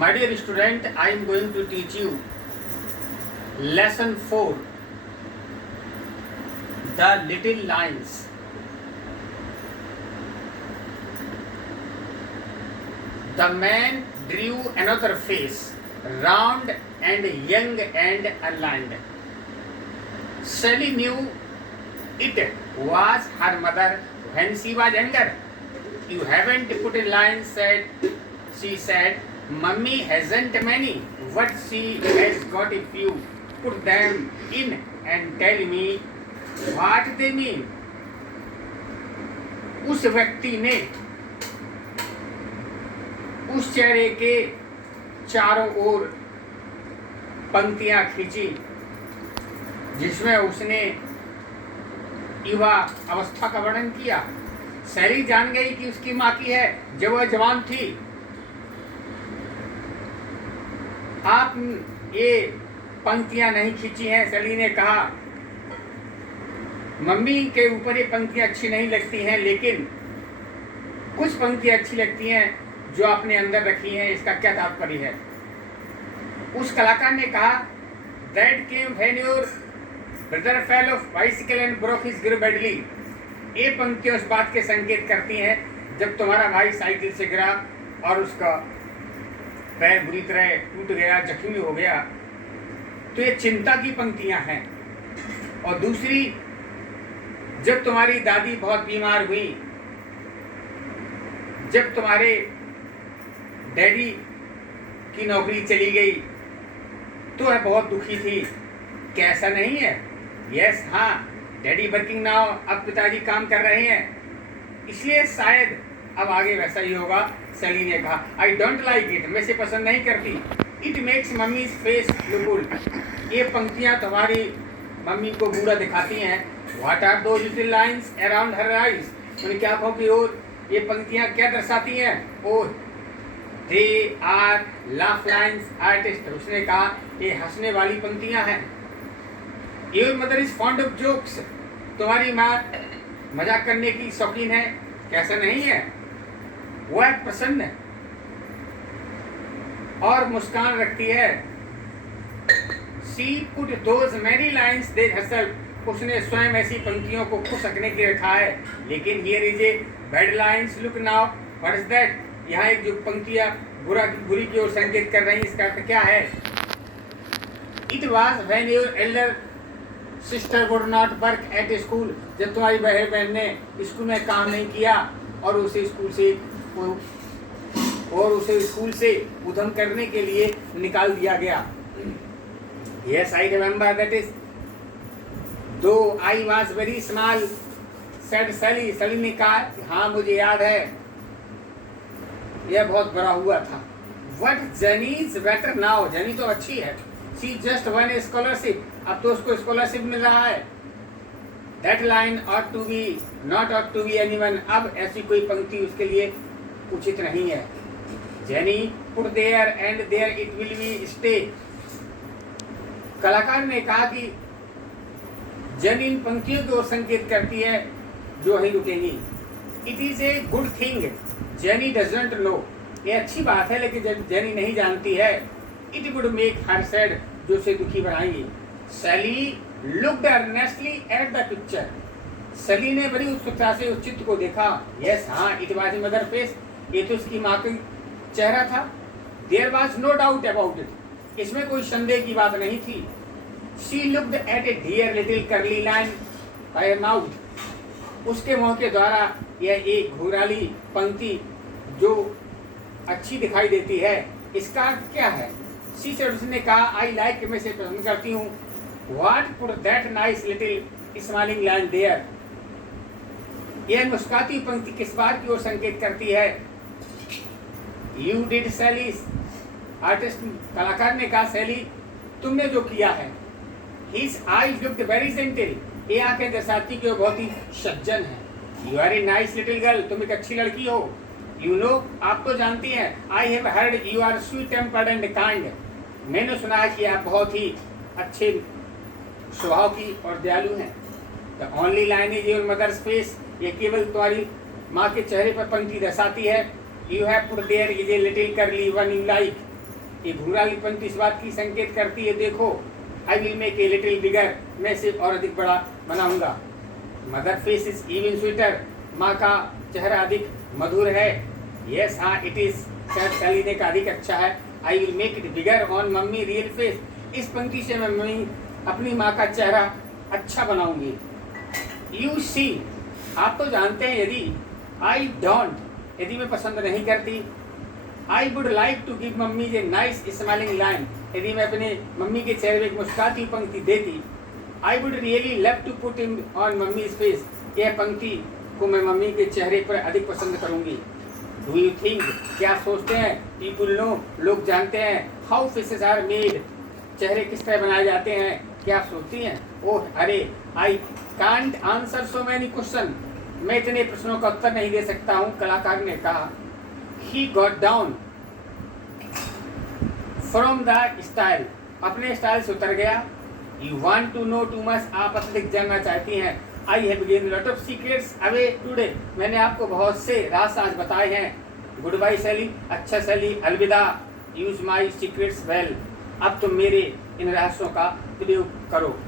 My dear student, I am going to teach you lesson 4, the little lines. The man drew another face, round and young and aligned. Sally knew it was her mother when she was younger. You haven't put in line, she said. Mummy hasn't many. What she has got, if you put them in and tell me what they mean. उस व्यक्ति ने उस चेहरे के चारों ओर पंक्तियां खींची जिसमें उसने युवा अवस्था का वर्णन किया। सैली जान गई कि उसकी माँ की है जब वह जवान थी। आप ये पंक्तियां नहीं खींची हैं, सैली ने कहा। मम्मी के ऊपर ये पंक्तियां अच्छी नहीं लगती हैं, लेकिन कुछ पंक्तियां अच्छी लगती हैं जो आपने अंदर रखी हैं। इसका क्या तात्पर्य है? उस कलाकार ने कहा, That came when your brother fell off bicycle and broke his grip badly. ये पंक्तियां उस बात के संकेत करती हैं जब तुम्हारा भाई साइकिल से गिरा और उसका पैर बुरी तरह टूट गया, जख्मी हो गया। तो ये चिंता की पंक्तियां हैं। और दूसरी, जब तुम्हारी दादी बहुत बीमार हुई, जब तुम्हारे डैडी की नौकरी चली गई, तो वह बहुत दुखी थी। कैसा नहीं है? यस, हाँ, डैडी वर्किंग नाउ, अब पिताजी काम कर रहे हैं, इसलिए शायद अब आगे वैसा ही होगा। सैली ने कहा, आई डोंट लाइक इट, मैं इसे पसंद नहीं करती। इट मेक्स मम्मीज फेस लुकफुल, ये पंक्तियां तुम्हारी मम्मी को बुरा दिखाती हैं। व्हाट आर दो little lines around her eyes, मैंने क्या कहो कि और ये पंक्तियां क्या दर्शाती हैं? Oh they are laugh lines artist, उसने कहा ये हंसने वाली पंक्तियां हैं। Your mother is fond of jokes, तुम्हारी माँ मजाक करने की शौकीन है, कैसा नहीं है? वह प्रसन्न और मुस्कान रखती है। She put those many lines there herself, उसने स्वयं ऐसी पंक्तियों को खुश रखने के लिए रखा है। लेकिन here is a bad lines, look now, what is that? यहाँ एक जो पंक्तियाँ बुरी की ओर संकेत कर रही हैं, इसका अर्थ क्या है? It was when your elder sister would not work at school, जब तुम्हारी बहन ने स्कूल में काम नहीं किया और उसे स्कूल से उधम करने के लिए निकाल दिया गया। Yes, I remember that is, though I was very small, said Sally. सली ने कहा, हाँ मुझे याद है, यह बहुत बड़ा हुआ था। What Jenny is better now, jenny तो अच्छी है। She just won a scholarship, अब तो उसको स्कॉलरशिप मिल रहा है। That line ought to be, not ought to be anyone, अब ऐसी कोई पंक्ति उसके लिए उचित नहीं है। Jenny put there and there it will be stay, कलाकार ने कहा कि जेनी इन पंक्तियों की ओर संकेत करती है जो वहीं रुकेंगी। It is a good thing, Jenny doesn't know, ये अच्छी बात है लेकिन जेनी नहीं जानती है। It would make her sad, जो उसे दुखी बनाएंगी। Sally looked earnestly at the picture, सली ने बड़ी उत्सुकता से उस चित्र को देखा। Yes, हाँ, it was a mother face, ये तो उसकी माँ का चेहरा था। There was no doubt about it, इसमें कोई संदेह की बात नहीं थी। She looked at a dear little curly line by her mouth, उसके मुंह के द्वारा यह एक घुंघराली पंक्ति जो अच्छी दिखाई देती है, इसका अर्थ क्या है? She said, उसने कहा, I like, मैं इसे पसंद करती हूँ। What put that nice little smiling line there, यह मुस्कुराती पंक्ति किस बात की ओर संकेत करती है? You did, Sally, आर्टिस्ट कलाकार ने कहा, सैली तुमने जो किया है। His eyes looked very gentle, ये आंखें दर्शाती कि वो बहुत ही सज्जन है। You are a nice little girl, तुम एक अच्छी लड़की हो। You know, आप तो जानती हैं, I have heard you are sweet tempered and kind, मैंने सुना है कि आप बहुत ही अच्छे स्वभाव की और दयालु हैं। The only line is your mother's face, ये केवल तुम्हारी माँ के चेहरे पर पंक्ति दर्शाती है। You have put there is a little curly one you like, ये भूरा वाली पंक्ति इस बात की संकेत करती है, देखो I will make a little bigger, मैं इसे और अधिक बड़ा बनाऊंगा। Mother face is even sweeter, माँ का चेहरा अधिक मधुर है। यस हाँ इट इज, सैली ने कहा अधिक अच्छा है। आई will make it bigger on mummy real face, इस पंक्ति से मैं अपनी माँ का चेहरा अच्छा बनाऊंगी। यू सी, आप तो जानते हैं, यदि आई डोंट, यदि मैं पसंद नहीं करती, I would like to give mummy a nice smiling line, यदि मैं अपने मम्मी के चेहरे में एक मुस्कुराती हुई पंक्ति देती, I would really love to put in on mummy face, यह पंक्ति को मैं मम्मी के चेहरे पर अधिक पसंद करूंगी। डू यू थिंक, क्या सोचते हैं, पीपुल नो, लोग जानते हैं, हाउ फेसेस आर मेड, चेहरे किस तरह बनाए जाते हैं, क्या सोचती हैं? ओह अरे, I can't answer so many question, मैं इतने प्रश्नों का उत्तर नहीं दे सकता हूँ, कलाकार ने कहा। He got down from the style, अपने स्टाइल से उतर गया। You want to know too much, आप अत्यधिक जानना चाहती हैं। I have gain lot of secrets away today, मैंने आपको बहुत से राज आज बताए हैं। गुड बाय सैली, अच्छा सैली, अलविदा। यूज माई सीक्रेट्स वेल, अब तुम मेरे इन रहस्यों का प्रयोग करो।